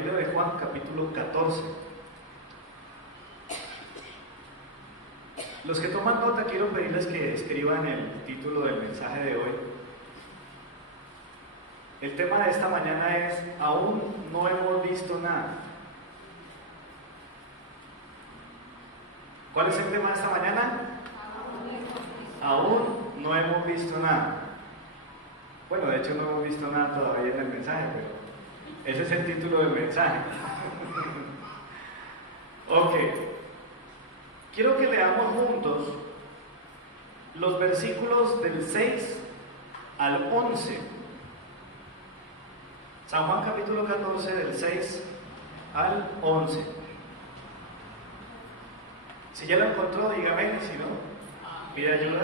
Evangelio de Juan, capítulo 14. Los que toman nota, quiero pedirles que escriban el título del mensaje de hoy. El tema de esta mañana es: aún no hemos visto nada. ¿Cuál es el tema de esta mañana? Aún no hemos visto nada. Bueno, de hecho no hemos visto nada todavía en el mensaje, pero ese es el título del mensaje. Ok. Quiero que leamos juntos los versículos del 6 al 11. San Juan capítulo 14, del 6 al 11. Si ya lo encontró, dígame, si no, pide ayuda.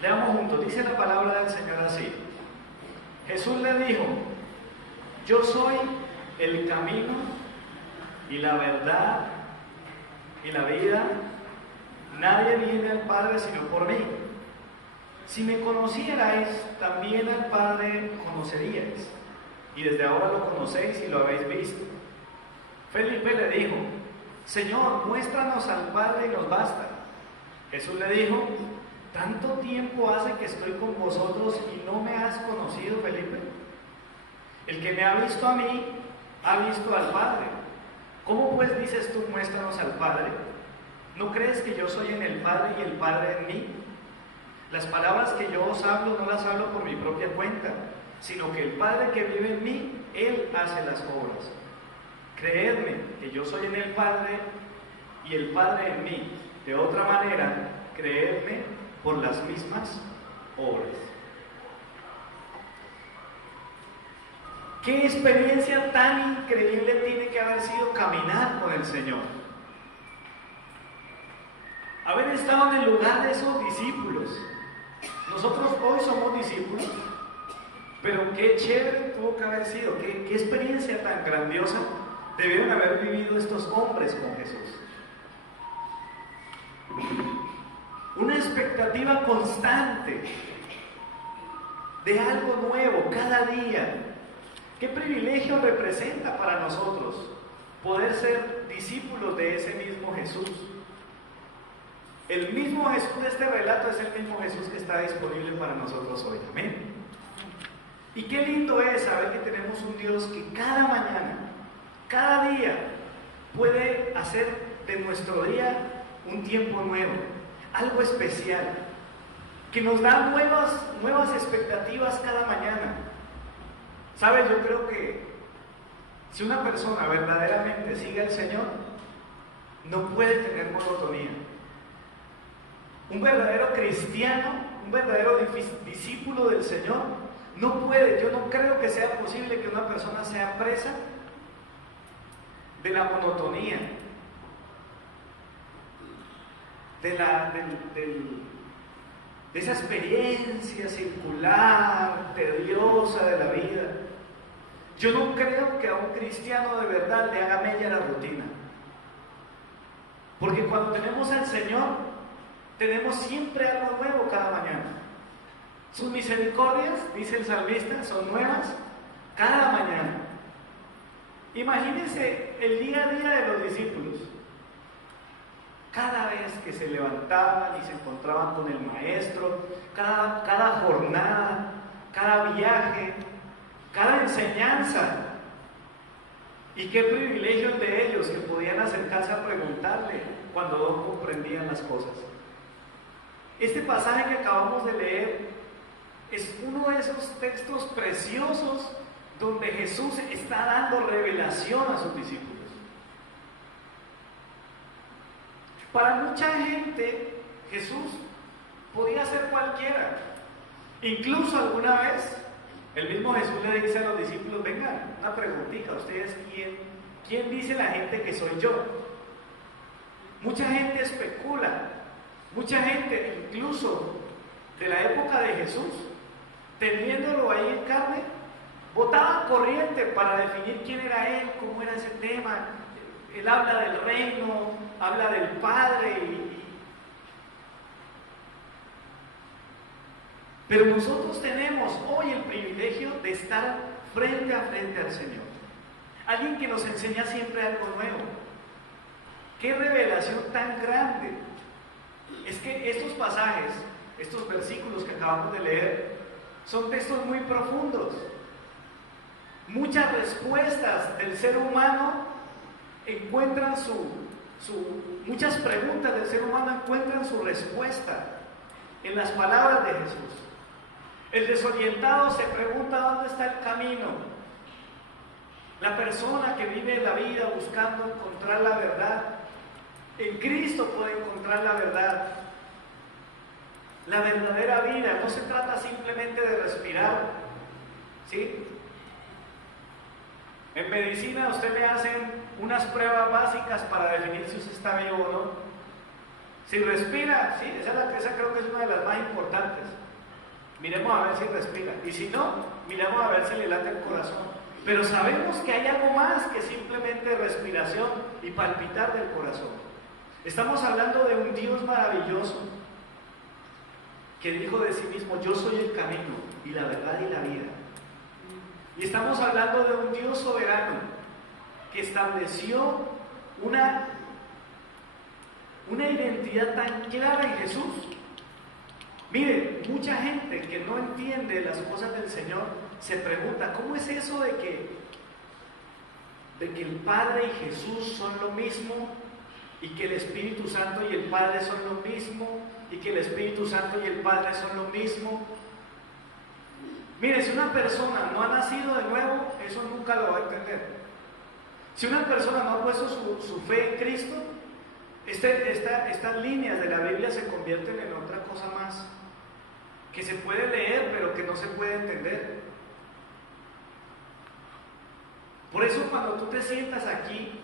Leamos juntos. Dice la palabra del Señor así: Jesús le dijo: yo soy el camino y la verdad y la vida. Nadie viene al Padre sino por mí. Si me conocierais, también al Padre conoceríais, y desde ahora lo conocéis y lo habéis visto. Felipe le dijo: Señor, muéstranos al Padre y nos basta. Jesús le dijo: ¿tanto tiempo hace que estoy con vosotros y no me has conocido, Felipe? El que me ha visto a mí, ha visto al Padre. ¿Cómo pues dices tú, muéstranos al Padre? ¿No crees que yo soy en el Padre y el Padre en mí? Las palabras que yo os hablo no las hablo por mi propia cuenta, sino que el Padre que vive en mí, Él hace las obras. Creedme que yo soy en el Padre y el Padre en mí. De otra manera, creedme por las mismas obras. ¿Qué experiencia tan increíble tiene que haber sido caminar con el Señor? Haber estado en el lugar de esos discípulos. Nosotros hoy somos discípulos, pero qué chévere tuvo que haber sido, qué experiencia tan grandiosa debieron haber vivido estos hombres con Jesús. Una expectativa constante de algo nuevo cada día. ¿Qué privilegio representa para nosotros poder ser discípulos de ese mismo Jesús? El mismo Jesús de este relato es el mismo Jesús que está disponible para nosotros hoy. Amén. Y qué lindo es saber que tenemos un Dios que cada mañana, cada día, puede hacer de nuestro día un tiempo nuevo, algo especial, que nos da nuevas expectativas cada mañana. ¿Sabes? Yo creo que si una persona verdaderamente sigue al Señor, no puede tener monotonía. Un verdadero cristiano, un verdadero discípulo del Señor, no puede. Yo no creo que sea posible que una persona sea presa de la monotonía, de esa experiencia circular, tediosa de la vida. Yo no creo que a un cristiano de verdad le haga mella la rutina. Porque cuando tenemos al Señor, tenemos siempre algo nuevo cada mañana. Sus misericordias, dice el salmista, son nuevas cada mañana. Imagínense el día a día de los discípulos. Cada vez que se levantaban y se encontraban con el Maestro, cada jornada, cada viaje, cada enseñanza. Y qué privilegio de ellos que podían acercarse a preguntarle cuando no comprendían las cosas. Este pasaje que acabamos de leer es uno de esos textos preciosos donde Jesús está dando revelación a sus discípulos. Para mucha gente, Jesús podía ser cualquiera. Incluso alguna vez, el mismo Jesús le dice a los discípulos: vengan, una preguntita, ¿ustedes quién dice la gente que soy yo? Mucha gente especula, mucha gente, incluso de la época de Jesús, teniéndolo ahí en carne, botaban corriente para definir quién era él, cómo era ese tema. Él habla del reino, habla del Padre, pero nosotros tenemos hoy el privilegio de estar frente a frente al Señor. alguien que nos enseña siempre algo nuevo. ¡Qué revelación tan grande! Es que estos pasajes, estos versículos que acabamos de leer, son textos muy profundos. Muchas respuestas del ser humano encuentran muchas preguntas del ser humano encuentran su respuesta en las palabras de Jesús. El desorientado se pregunta dónde está el camino. La persona que vive la vida buscando encontrar la verdad, en Cristo puede encontrar la verdad. La verdadera vida no se trata simplemente de respirar, ¿sí? En medicina a usted le hacen unas pruebas básicas para definir si usted está vivo o no. Si respira, sí, esa creo que es una de las más importantes. Miremos a ver si respira. Y si no, miremos a ver si le late el corazón. Pero sabemos que hay algo más que simplemente respiración y palpitar del corazón. Estamos hablando de un Dios maravilloso que dijo de sí mismo: yo soy el camino y la verdad y la vida. Y estamos hablando de un Dios soberano que estableció una identidad tan clara en Jesús. Mire, mucha gente que no entiende las cosas del Señor se pregunta: ¿cómo es eso de que el Padre y Jesús son lo mismo, y que el Espíritu Santo y el Padre son lo mismo, y que el Espíritu Santo y el Padre son lo mismo? Mire, si una persona no ha nacido de nuevo, eso nunca lo va a entender. Si una persona no ha puesto su fe en Cristo, estas líneas de la Biblia se convierten en otra cosa más, que se puede leer pero que no se puede entender. Por eso cuando tú te sientas aquí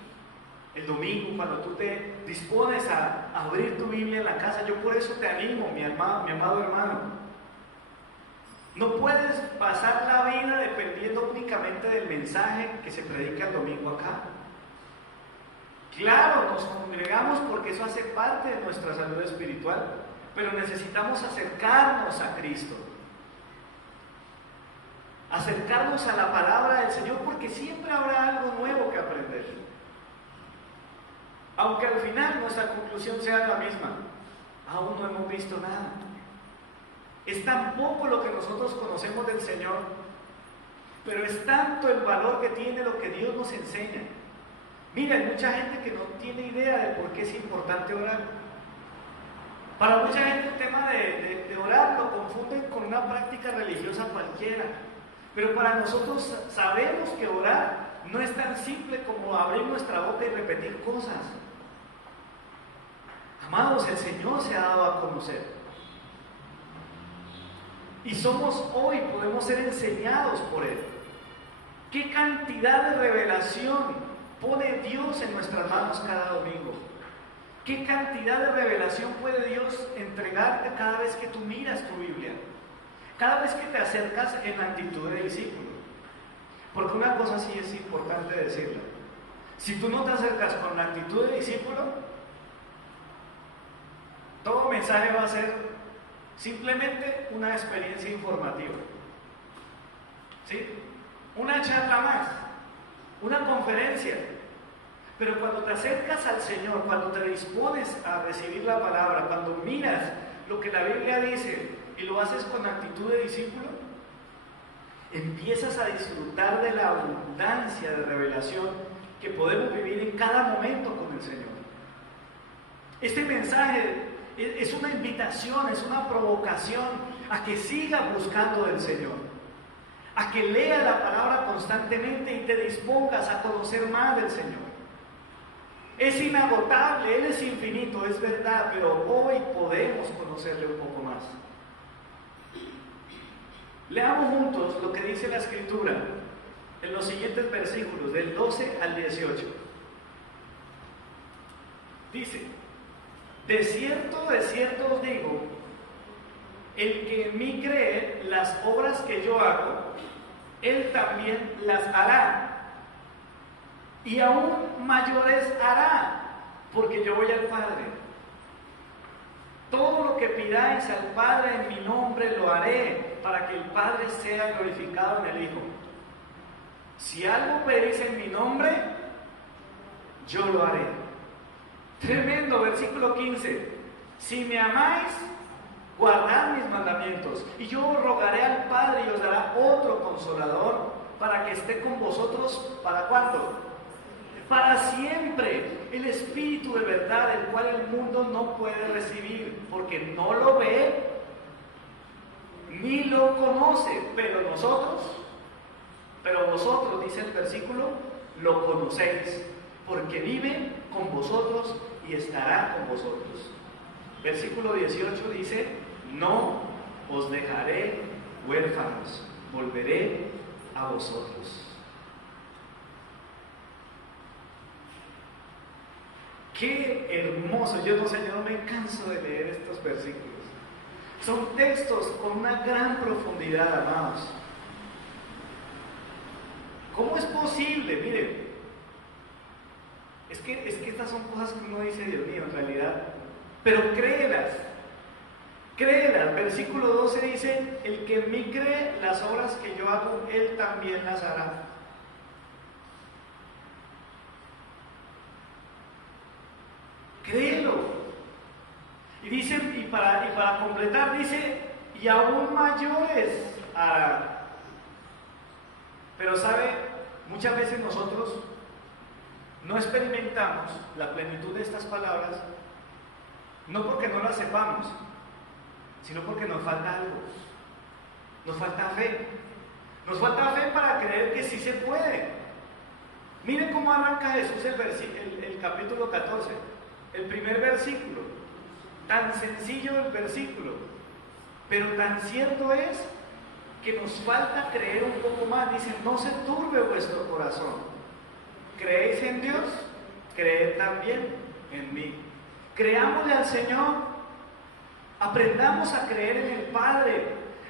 el domingo, cuando tú te dispones a abrir tu Biblia en la casa, yo por eso te animo, mi amado hermano. No puedes pasar la vida dependiendo únicamente del mensaje que se predica el domingo acá. Claro, nos congregamos porque eso hace parte de nuestra salud espiritual, pero necesitamos acercarnos a Cristo, acercarnos a la palabra del Señor, porque siempre habrá algo nuevo que aprender. Aunque al final nuestra conclusión sea la misma, aún no hemos visto nada. Es tan poco lo que nosotros conocemos del Señor, pero es tanto el valor que tiene lo que Dios nos enseña. Mira, hay mucha gente que no tiene idea de por qué es importante orar. Para mucha gente el tema de orar lo confunden con una práctica religiosa cualquiera, pero para nosotros sabemos que orar no es tan simple como abrir nuestra boca y repetir cosas. Amados, el Señor se ha dado a conocer. Y podemos ser enseñados por Él. ¿Qué cantidad de revelación pone Dios en nuestras manos cada domingo? ¿Qué cantidad de revelación puede Dios entregarte cada vez que tú miras tu Biblia? Cada vez que te acercas en actitud de discípulo. Porque una cosa sí es importante decirla. Si tú no te acercas con la actitud de discípulo, todo mensaje va a ser simplemente una experiencia informativa, ¿sí? Una charla más, una conferencia. Pero cuando te acercas al Señor, cuando te dispones a recibir la palabra, cuando miras lo que la Biblia dice y lo haces con actitud de discípulo, empiezas a disfrutar de la abundancia de revelación que podemos vivir en cada momento con el Señor. Este mensaje es una invitación, es una provocación a que sigas buscando del Señor, a que leas la palabra constantemente y te dispongas a conocer más del Señor. Es inagotable, Él es infinito, es verdad, pero hoy podemos conocerle un poco más. Leamos juntos lo que dice la Escritura en los siguientes versículos, del 12 al 18. Dice: de cierto os digo, el que en mí cree, las obras que yo hago, él también las hará, y aún mayores hará, porque yo voy al Padre. Todo lo que pidáis al Padre en mi nombre lo haré, para que el Padre sea glorificado en el Hijo. Si algo pedís en mi nombre, yo lo haré. Tremendo, versículo 15. Si me amáis, guardad mis mandamientos, y yo rogaré al Padre y os dará otro consolador para que esté con vosotros. ¿Para cuándo? Para siempre. El Espíritu de verdad, el cual el mundo no puede recibir, porque no lo ve ni lo conoce, pero vosotros, dice el versículo, lo conocéis, porque vive con vosotros y estará con vosotros. Versículo 18 dice: no os dejaré huérfanos, volveré a vosotros. Qué hermoso. Yo no me canso de leer estos versículos. Son textos con una gran profundidad, amados. ¿Cómo es posible? Miren, es que estas son cosas que uno dice, Dios mío, en realidad, pero créelas. Versículo 12 dice: el que en mí cree, las obras que yo hago, él también las hará. Créelo. Y dice, y para completar, dice: y aún mayores hará. Pero sabe, muchas veces nosotros no experimentamos la plenitud de estas palabras, no porque no las sepamos, sino porque nos falta algo. Nos falta fe. Nos falta fe para creer que sí se puede. Miren cómo arranca Jesús el capítulo 14, el primer versículo. Tan sencillo el versículo, pero tan cierto es que nos falta creer un poco más. Dice: no se turbe vuestro corazón. ¿Creéis en Dios? Creed también en mí. Creámosle al Señor. Aprendamos a creer en el Padre.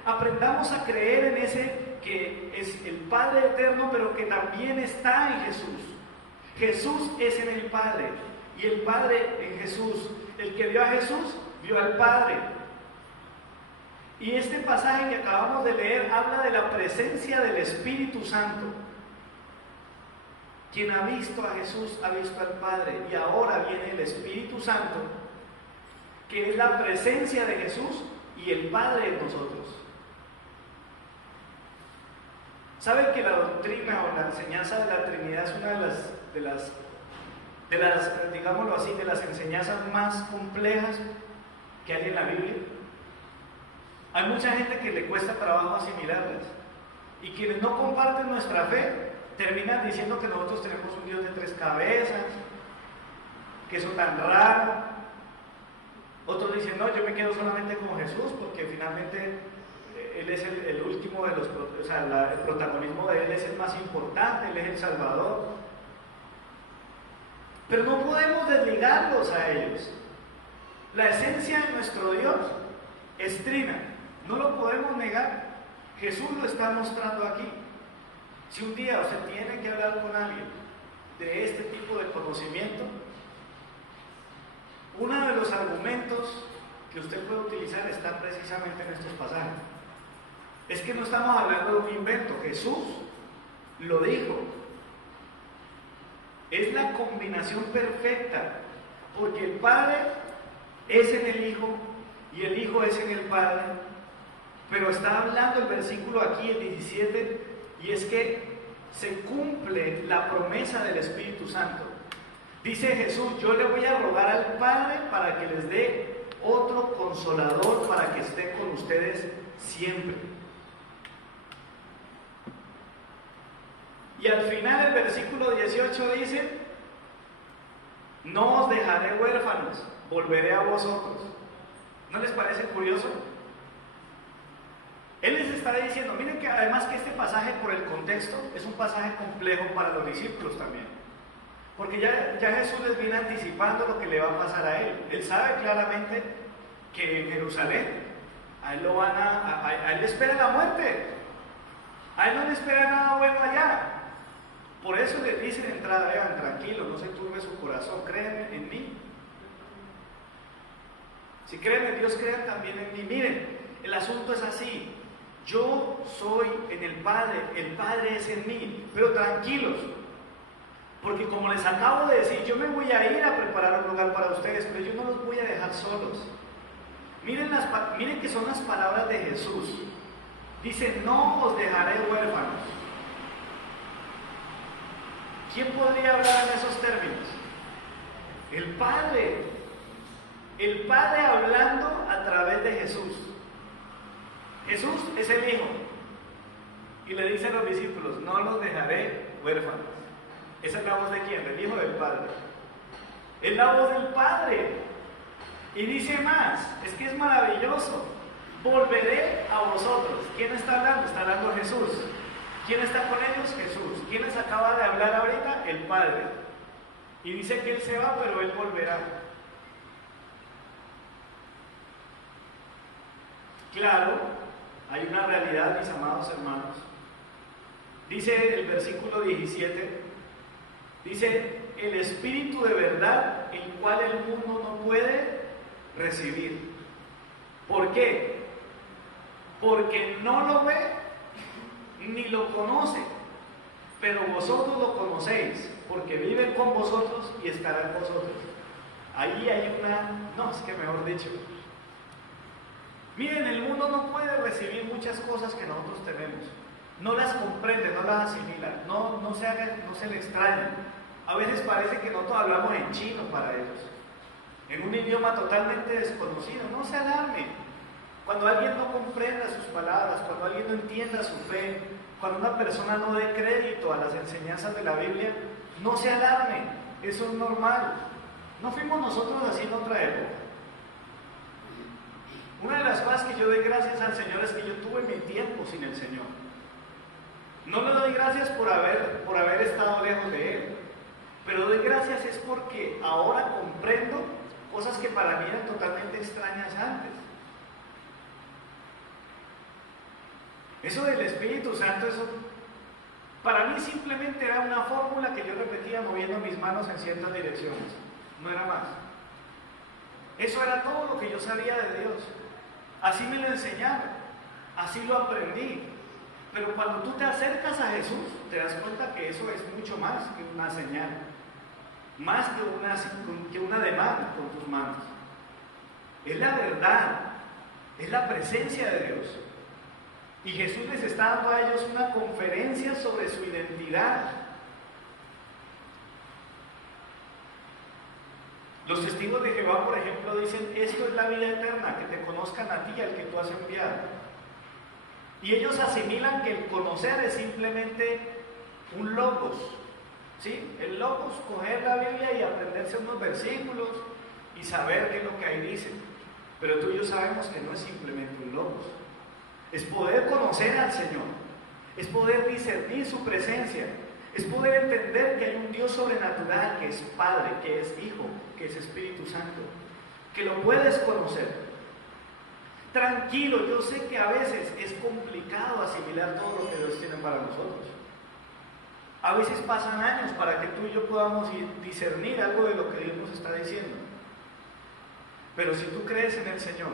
Aprendamos a creer en ese que es el Padre eterno, pero que también está en Jesús. Jesús es en el Padre y el Padre en Jesús. El que vio a Jesús, vio al Padre. Y este pasaje que acabamos de leer habla de la presencia del Espíritu Santo. Quien ha visto a Jesús ha visto al Padre, y ahora viene el Espíritu Santo, que es la presencia de Jesús y el Padre en nosotros. ¿Saben que la doctrina o la enseñanza de la Trinidad es una de las, digámoslo así, de las enseñanzas más complejas que hay en la Biblia? Hay mucha gente que le cuesta trabajo asimilarlas, y quienes no comparten nuestra fe terminan diciendo que nosotros tenemos un Dios de 3 cabezas, que eso tan raro. Otros dicen: no, yo me quedo solamente con Jesús porque finalmente Él es el último de los, o sea, el protagonismo de Él es el más importante, Él es el Salvador. Pero no podemos desligarlos a ellos. La esencia de nuestro Dios es trina, no lo podemos negar. Jesús lo está mostrando aquí. Si un día usted tiene que hablar con alguien de este tipo de conocimiento, uno de los argumentos que usted puede utilizar está precisamente en estos pasajes. Es que no estamos hablando de un invento, Jesús lo dijo. Es la combinación perfecta, porque el Padre es en el Hijo y el Hijo es en el Padre. Pero está hablando el versículo aquí, el 17, y es que se cumple la promesa del Espíritu Santo. Dice Jesús: yo le voy a rogar al Padre para que les dé otro consolador para que esté con ustedes siempre. Y al final el versículo 18 dice: no os dejaré huérfanos, volveré a vosotros. ¿No les parece curioso? Él les está diciendo, miren que además que este pasaje, por el contexto, es un pasaje complejo para los discípulos también. Porque ya Jesús les viene anticipando lo que le va a pasar a él. Él sabe claramente que en Jerusalén a él le espera la muerte. A él no le espera nada bueno allá. Por eso les dice de entrada: vean, tranquilos, no se turbe su corazón, creen en mí. Si creen en Dios, crean también en mí. Miren, el asunto es así. Yo soy en el Padre es en mí. Pero tranquilos, porque como les acabo de decir, yo me voy a ir a preparar un lugar para ustedes, pero yo no los voy a dejar solos. Miren que son las palabras de Jesús. Dice, no os dejaré huérfanos. ¿Quién podría hablar en esos términos? El Padre. El Padre hablando a través de Jesús. Jesús es el Hijo. Y le dice a los discípulos, no los dejaré huérfanos. ¿Esa es la voz de quién? Del Hijo o del Padre. Es la voz del Padre. Y dice más, es que es maravilloso. Volveré a vosotros. ¿Quién está hablando? Está hablando Jesús. ¿Quién está con ellos? Jesús. ¿Quién les acaba de hablar ahorita? El Padre. Y dice que Él se va, pero Él volverá. Claro, hay una realidad, mis amados hermanos. Dice el versículo 17, dice, el Espíritu de verdad, el cual el mundo no puede recibir. ¿Por qué? Porque no lo ve ni lo conoce, pero vosotros lo conocéis, porque vive con vosotros y estará en vosotros. Ahí hay no, es que mejor dicho. Miren, el mundo no puede recibir muchas cosas que nosotros tenemos. No las comprende, no las asimila, no se le extraña. A veces parece que nosotros hablamos en chino para ellos, en un idioma totalmente desconocido. No se alarme. Cuando alguien no comprenda sus palabras, cuando alguien no entienda su fe, cuando una persona no dé crédito a las enseñanzas de la Biblia, no se alarme. Eso es normal. No fuimos nosotros así en otra época. Una de las cosas que yo doy gracias al Señor es que yo tuve mi tiempo sin el Señor. No le doy gracias por haber estado lejos de Él, pero doy gracias es porque ahora comprendo cosas que para mí eran totalmente extrañas antes. Eso del Espíritu Santo, eso para mí simplemente era una fórmula que yo repetía moviendo mis manos en ciertas direcciones, no era más. Eso era todo lo que yo sabía de Dios. Así me lo enseñaron, así lo aprendí. Pero cuando tú te acercas a Jesús, te das cuenta que eso es mucho más que una señal, más que una demanda con tus manos. Es la verdad, es la presencia de Dios. Y Jesús les está dando a ellos una conferencia sobre su identidad. Los testigos de Jehová, por ejemplo, dicen, esto es la vida eterna, que te conozcan a ti, al que tú has enviado. Y ellos asimilan que el conocer es simplemente un logos, ¿sí? El logos, coger la Biblia y aprenderse unos versículos y saber qué es lo que ahí dice. Pero tú y yo sabemos que no es simplemente un logos. Es poder conocer al Señor, es poder discernir su presencia, es poder entender que hay un Dios sobrenatural, que es Padre, que es Hijo, que es Espíritu Santo, que lo puedes conocer. Tranquilo, yo sé que a veces es complicado asimilar todo lo que Dios tiene para nosotros. A veces pasan años para que tú y yo podamos discernir algo de lo que Dios nos está diciendo. Pero si tú crees en el Señor,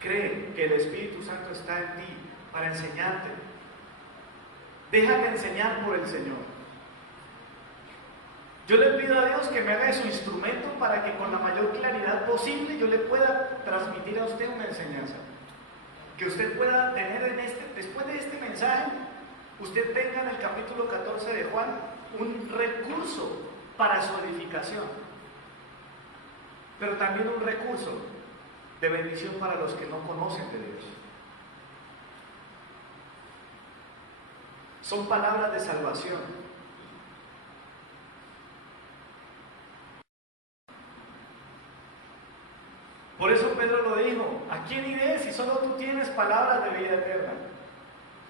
cree que el Espíritu Santo está en ti para enseñarte. Déjate enseñar por el Señor. Yo le pido a Dios que me haga su instrumento para que con la mayor claridad posible yo le pueda transmitir a usted una enseñanza. Que usted pueda tener después de este mensaje, usted tenga en el capítulo 14 de Juan un recurso para su edificación. Pero también un recurso de bendición para los que no conocen de Dios. Son palabras de salvación. Por eso Pedro lo dijo, ¿a quién iré si solo tú tienes palabras de vida eterna?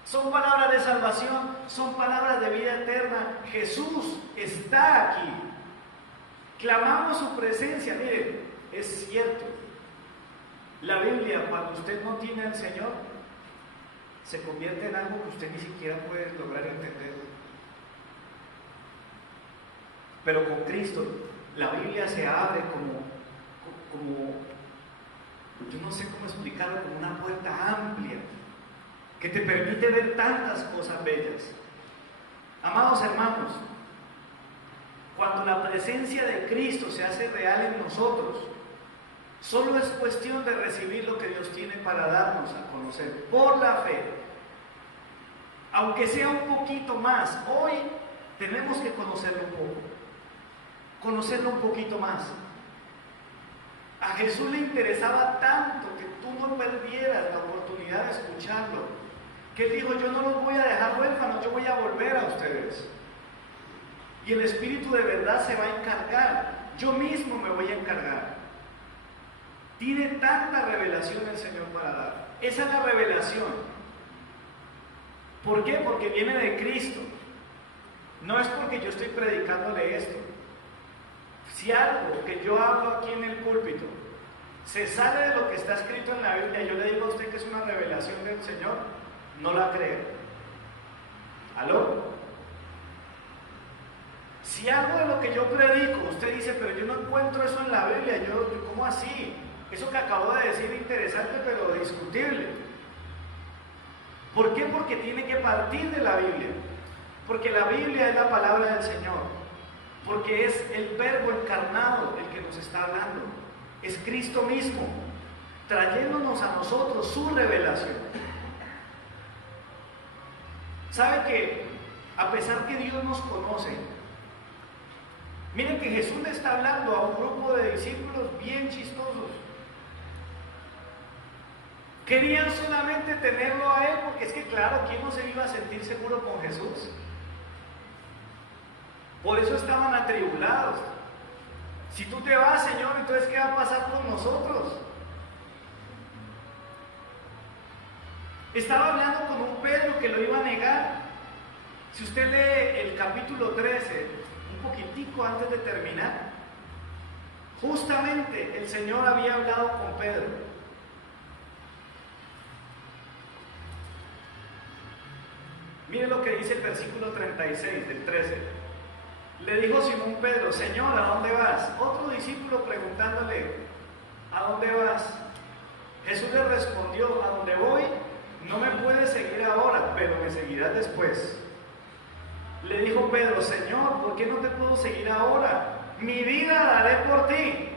Son palabras de salvación, son palabras de vida eterna. Jesús está aquí. Clamamos su presencia. Mire, es cierto. La Biblia, cuando usted no tiene al Señor, se convierte en algo que usted ni siquiera puede lograr entender. Pero con Cristo, la Biblia se abre como yo no sé cómo explicarlo, como una puerta amplia, que te permite ver tantas cosas bellas. Amados hermanos, cuando la presencia de Cristo se hace real en nosotros, solo es cuestión de recibir lo que Dios tiene para darnos a conocer por la fe. Aunque sea un poquito más, hoy tenemos que conocerlo un poco, conocerlo un poquito más. A Jesús le interesaba tanto que tú no perdieras la oportunidad de escucharlo, que Él dijo: yo no los voy a dejar huérfanos, yo voy a volver a ustedes. Y el Espíritu de verdad se va a encargar, yo mismo me voy a encargar. Tiene tanta revelación el Señor para dar. Esa es la revelación. ¿Por qué? Porque viene de Cristo. No es porque yo estoy predicándole esto. Si algo que yo hablo aquí en el púlpito se sale de lo que está escrito en la Biblia, yo le digo a usted que es una revelación del Señor, no la creo. ¿Aló? Si algo de lo que yo predico, usted dice: pero yo no encuentro eso en la Biblia, ¿cómo así? Eso que acabo de decir es interesante, pero discutible. ¿Por qué? Porque tiene que partir de la Biblia. Porque la Biblia es la palabra del Señor. Porque es el Verbo encarnado el que nos está hablando. Es Cristo mismo, trayéndonos a nosotros su revelación. ¿Sabe que a pesar que Dios nos conoce, miren que Jesús le está hablando a un grupo de discípulos bien chistosos? Querían solamente tenerlo a Él, porque es que claro, ¿quién no se iba a sentir seguro con Jesús? Por eso estaban atribulados. Si tú te vas, Señor, entonces ¿qué va a pasar con nosotros? Estaba hablando con un Pedro que lo iba a negar. Si usted lee el capítulo 13, un poquitico antes de terminar, justamente el Señor había hablado con Pedro. Mire lo que dice el versículo 36 del 13. Le dijo Simón Pedro: Señor, ¿a dónde vas? Otro discípulo preguntándole: ¿a dónde vas? Jesús le respondió: a donde voy no me puedes seguir ahora, pero me seguirás después. Le dijo Pedro: Señor, ¿por qué no te puedo seguir ahora? Mi vida daré por ti.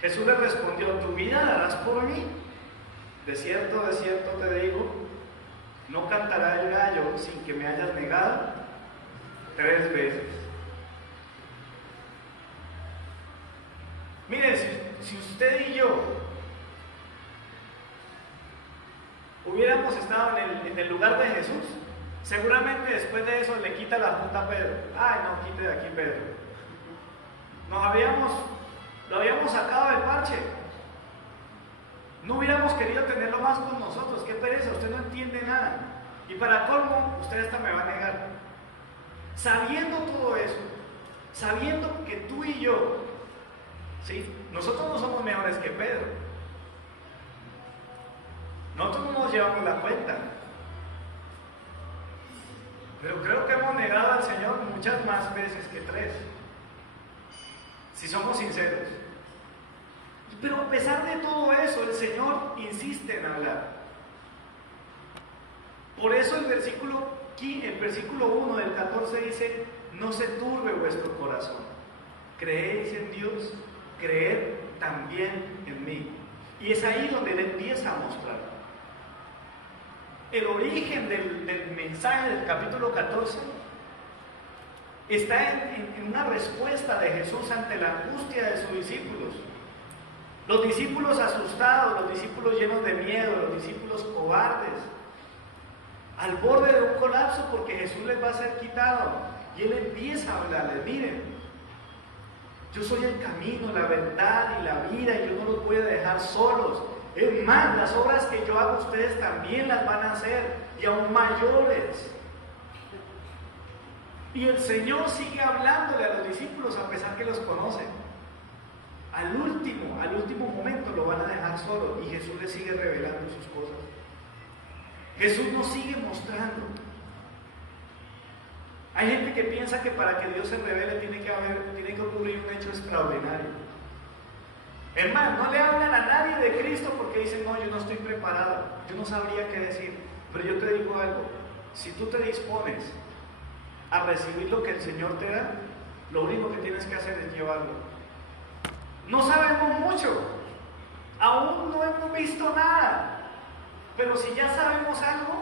Jesús le respondió: ¿tu vida darás por mí? De cierto te digo, no cantará el gallo sin que me hayas negado 3 veces. Miren, si usted y yo hubiéramos estado en el lugar de Jesús, seguramente después de eso le quita la junta a Pedro. Ay, no, quite de aquí, Pedro. Lo habíamos sacado del parche. No hubiéramos querido tenerlo más con nosotros. Qué pereza, usted no entiende nada. Y para colmo, usted hasta me va a negar. Sabiendo todo eso, sabiendo que tú y yo, ¿sí?, nosotros no somos mejores que Pedro. Nosotros no nos llevamos la cuenta. Pero creo que hemos negado al Señor muchas más veces que 3. Si somos sinceros. Pero a pesar de todo eso, el Señor insiste en hablar. Por eso el versículo 1 del 14 dice: no se turbe vuestro corazón. Creéis en Dios, creed también en mí. Y es ahí donde Él empieza a mostrar. El origen del mensaje del capítulo 14 está en una respuesta de Jesús ante la angustia de sus discípulos. Los discípulos asustados, los discípulos llenos de miedo, los discípulos cobardes, al borde de un colapso porque Jesús les va a ser quitado. Y Él empieza a hablarles: miren, yo soy el camino, la verdad y la vida, y yo no los voy a dejar solos. Es más, las obras que yo hago ustedes también las van a hacer, y aún mayores. Y el Señor sigue hablándole a los discípulos a pesar que los conocen. Al último momento lo van a dejar solo, y Jesús les sigue revelando sus cosas. Jesús nos sigue mostrando. Hay gente que piensa que para que Dios se revele tiene que ocurrir un hecho extraordinario. Hermano, no le hablan a nadie de Cristo porque dicen: no, yo no estoy estoy preparado, yo no sabría qué decir, pero yo te digo algo, si tú te dispones a recibir lo que el Señor te da, lo único que tienes que hacer es llevarlo. No sabemos mucho, aún no hemos visto nada, pero si ya sabemos algo,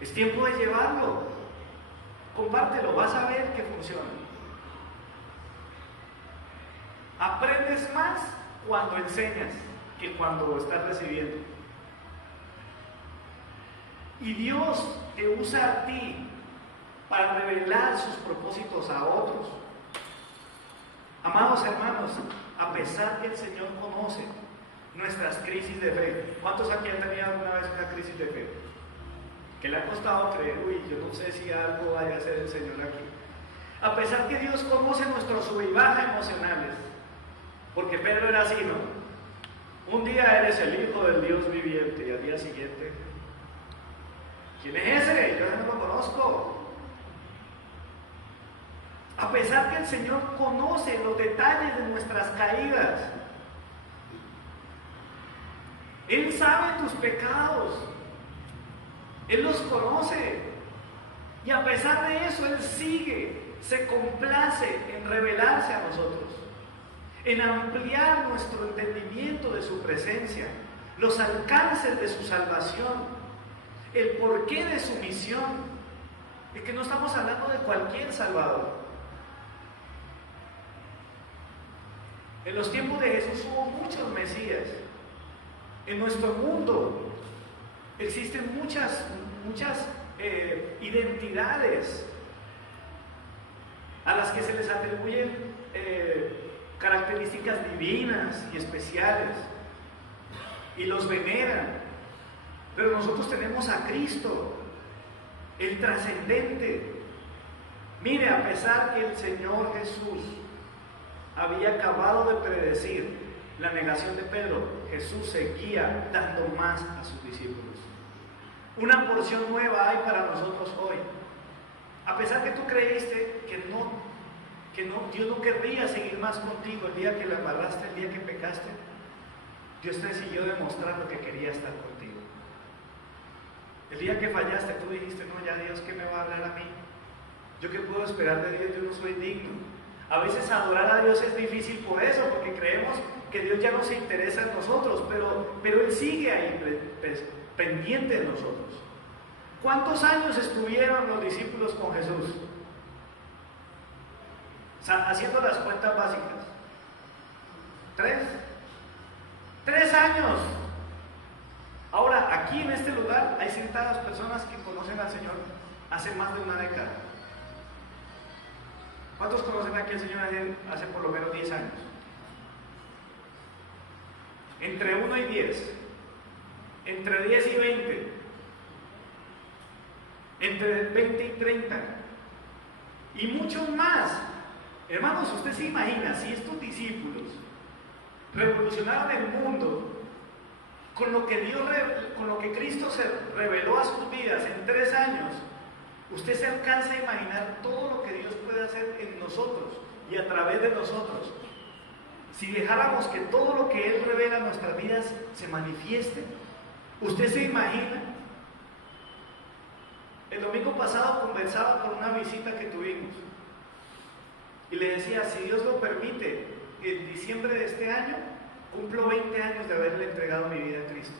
es tiempo de llevarlo. Compártelo, vas a ver que funciona. Aprendes más cuando enseñas que cuando estás recibiendo. Y Dios te usa a ti para revelar sus propósitos a otros. Amados hermanos, a pesar que el Señor conoce nuestras crisis de fe, ¿cuántos aquí han tenido alguna vez una crisis de fe? Que le ha costado creer, uy, yo no sé si algo vaya a hacer el Señor aquí. A pesar que Dios conoce nuestros sub y baja emocionales, porque Pedro era así, ¿no? Un día eres el Hijo del Dios viviente y al día siguiente, ¿quién es ese? Yo no lo conozco. A pesar que el Señor conoce los detalles de nuestras caídas, Él sabe tus pecados, Él los conoce, y a pesar de eso, Él se complace en revelarse a nosotros, en ampliar nuestro entendimiento de su presencia, los alcances de su salvación, el porqué de su misión, y que no estamos hablando de cualquier Salvador. En los tiempos de Jesús hubo muchos Mesías. En nuestro mundo existen muchas identidades a las que se les atribuyen características divinas y especiales y los veneran, pero nosotros tenemos a Cristo, el trascendente. Mire, a pesar que el Señor Jesús había acabado de predecir la negación de Pedro, Jesús seguía dando más a sus discípulos. Una porción nueva hay para nosotros hoy. A pesar que tú creíste que Dios no querría seguir más contigo el día que la embarraste, el día que pecaste, Dios te siguió demostrando que quería estar contigo. El día que fallaste, tú dijiste, no, ya Dios, ¿qué me va a hablar a mí? ¿Yo qué puedo esperar de Dios? Yo no soy digno. A veces adorar a Dios es difícil por eso, porque creemos que Dios ya no se interesa en nosotros, pero Él sigue ahí pendiente de nosotros. ¿Cuántos años estuvieron los discípulos con Jesús? Haciendo las cuentas básicas. 3 años. Ahora, aquí en este lugar hay sentadas personas que conocen al Señor hace más de una década. ¿Cuántos conocen aquí al Señor hace por lo menos 10 años? Entre 1 y 10, entre 10 y 20, entre 20 y 30, y muchos más. Hermanos, usted se imagina si estos discípulos revolucionaron el mundo con lo que Cristo se reveló a sus vidas en 3 años. Usted se alcanza a imaginar todo lo que Dios puede hacer en nosotros y a través de nosotros, si dejáramos que todo lo que Él revela en nuestras vidas se manifieste. ¿Usted se imagina? El domingo pasado conversaba con una visita que tuvimos y le decía, si Dios lo permite, en diciembre de este año cumplo 20 años de haberle entregado mi vida a Cristo.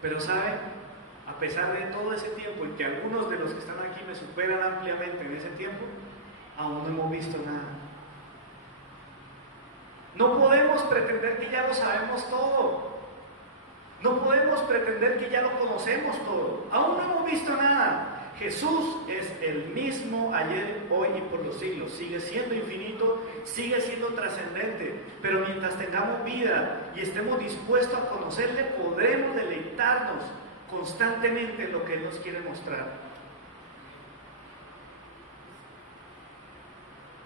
Pero ¿sabe? A pesar de todo ese tiempo, y que algunos de los que están aquí me superan ampliamente en ese tiempo, aún no hemos visto nada. No podemos pretender que ya lo sabemos todo. No podemos pretender que ya lo conocemos todo. Aún no hemos visto nada. Jesús es el mismo ayer, hoy y por los siglos. Sigue siendo infinito, sigue siendo trascendente. Pero mientras tengamos vida y estemos dispuestos a conocerle, podremos deleitarnos constantemente en lo que Él nos quiere mostrar.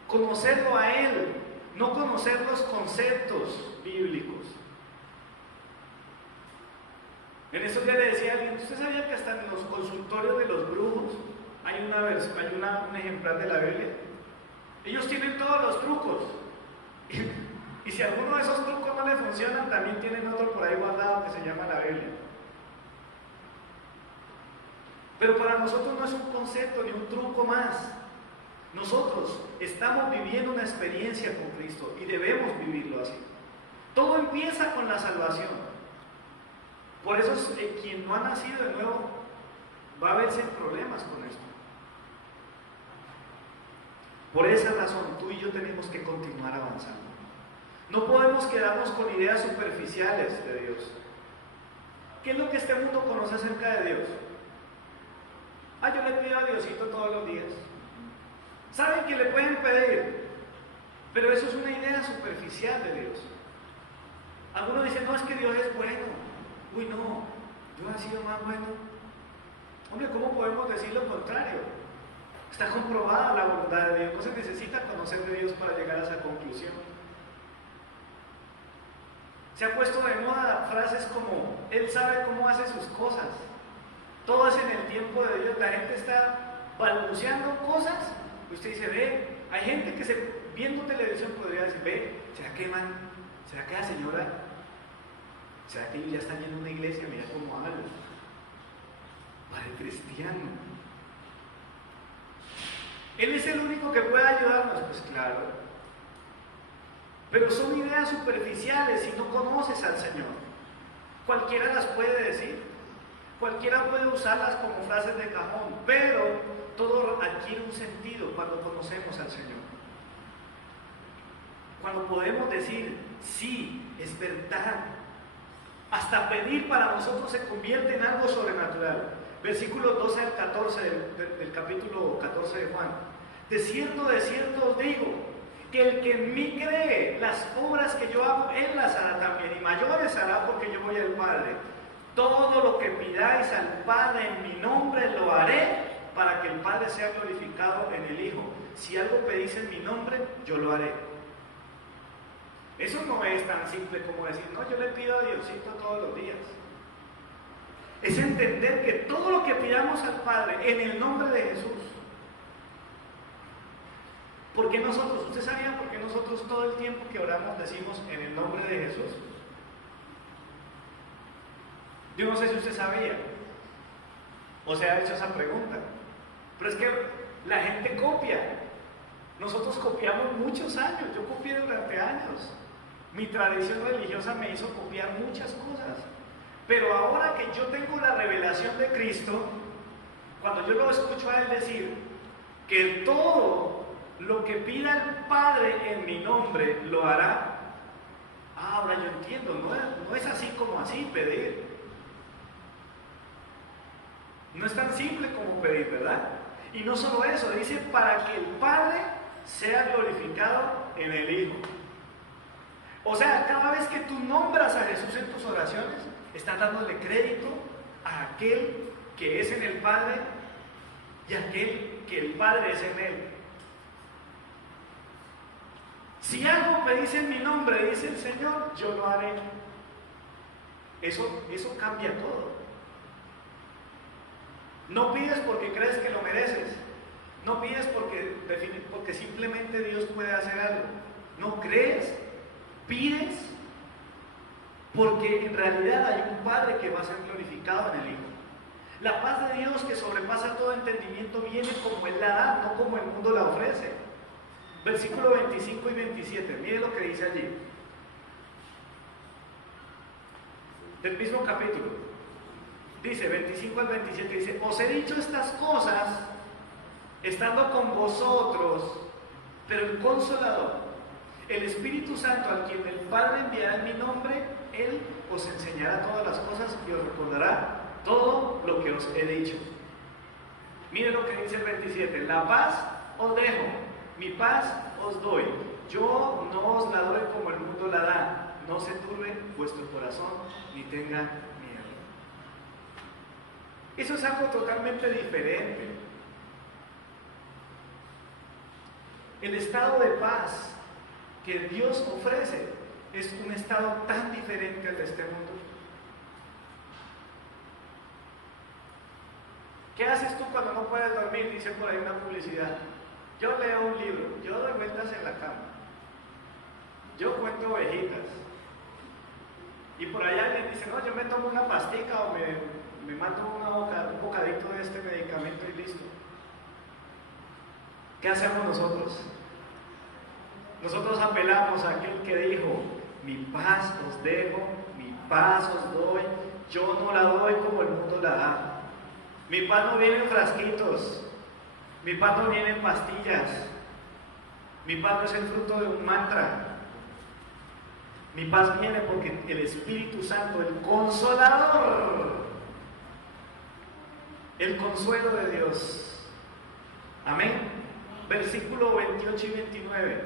Conocerlo a Él, no conocer los conceptos bíblicos. En estos días le decía a alguien, ¿usted sabía que hasta en los consultorios de los brujos hay un ejemplar de la Biblia? Ellos tienen todos los trucos. si alguno de esos trucos no le funcionan, también tienen otro por ahí guardado que se llama la Biblia. Pero para nosotros no es un concepto ni un truco más. Nosotros estamos viviendo una experiencia con Cristo y debemos vivirlo así. Todo empieza con la salvación. Por eso quien no ha nacido de nuevo va a verse en problemas con esto. Por esa razón tú y yo tenemos que continuar avanzando. No podemos quedarnos con ideas superficiales de Dios. ¿Qué es lo que este mundo conoce acerca de Dios? Yo le pido a Diosito todos los días. Saben que le pueden pedir, pero eso es una idea superficial de Dios. Algunos dicen, no, es que Dios es bueno. Uy, no, Dios ha sido más bueno. Hombre, ¿cómo podemos decir lo contrario? Está comprobada la voluntad de Dios. No se necesita conocer de Dios para llegar a esa conclusión. Se ha puesto de moda frases como, Él sabe cómo hace sus cosas. Todo es en el tiempo de Dios. La gente está balbuceando cosas. Usted dice, hay gente que viendo televisión podría decir, ¿será que la señora, será que ellos ya están yendo a una iglesia? Mira cómo hablan. Padre cristiano. Él es el único que puede ayudarnos, pues claro. Pero son ideas superficiales si no conoces al Señor. Cualquiera las puede decir, cualquiera puede usarlas como frases de cajón, pero todo adquiere un sentido cuando conocemos al Señor. Cuando podemos decir, sí, es verdad. Hasta pedir para nosotros se convierte en algo sobrenatural. Versículos 12 al 14 del capítulo 14 de Juan. De cierto os digo, que el que en mí cree, las obras que yo hago, él las hará también, y mayores hará porque yo voy al Padre. Todo lo que pidáis al Padre en mi nombre lo haré, para que el Padre sea glorificado en el Hijo. Si algo pedís en mi nombre, yo lo haré. Eso no es tan simple como decir, no, yo le pido a Diosito todos los días. Es entender que todo lo que pidamos al Padre en el nombre de Jesús. ¿Por qué nosotros? ¿Usted sabía por qué nosotros todo el tiempo que oramos decimos en el nombre de Jesús? Yo no sé si usted sabía o se ha hecho esa pregunta, pero es que la gente copia. Nosotros copiamos muchos años, yo copié durante años. Mi tradición religiosa me hizo copiar muchas cosas. Pero ahora que yo tengo la revelación de Cristo, cuando yo lo escucho a Él decir que todo lo que pida el Padre en mi nombre lo hará, ahora yo entiendo, no es así como así pedir. No es tan simple como pedir, ¿verdad? Y no solo eso, dice para que el Padre sea glorificado en el Hijo. O sea, cada vez que tú nombras a Jesús en tus oraciones, estás dándole crédito a aquel que es en el Padre y a aquel que el Padre es en Él. Si algo pedís en mi nombre, dice el Señor, yo lo haré. Eso cambia todo. No pides porque crees que lo mereces. No pides porque simplemente Dios puede hacer algo. No crees, pides porque en realidad hay un Padre que va a ser glorificado en el Hijo. La paz de Dios que sobrepasa todo entendimiento viene como Él la da, no como el mundo la ofrece. Versículo 25 y 27, mire lo que dice allí. Del mismo capítulo. Dice, 25 al 27, dice, os he dicho estas cosas estando con vosotros, pero el Consolador, el Espíritu Santo, al quien el Padre enviará en mi nombre, Él os enseñará todas las cosas y os recordará todo lo que os he dicho. Mire lo que dice el 27, la paz os dejo, mi paz os doy, yo no os la doy como el mundo la da, no se turbe vuestro corazón ni tenga miedo. Eso es algo totalmente diferente. El estado de paz que Dios ofrece es un estado tan diferente al de este mundo. ¿Qué haces tú cuando no puedes dormir? Dice por ahí una publicidad. Yo leo un libro, yo doy vueltas en la cama, yo cuento ovejitas. Y por allá alguien dice, no, yo me tomo una pastica o me mato un bocadito de este medicamento y listo. ¿Qué hacemos nosotros? Nosotros apelamos a aquel que dijo, mi paz os dejo, mi paz os doy, yo no la doy como el mundo la da. Mi paz no viene en frasquitos, mi paz no viene en pastillas, mi paz no es el fruto de un mantra. Mi paz viene porque el Espíritu Santo, el Consolador, el consuelo de Dios. Amén. Versículo 28 y 29.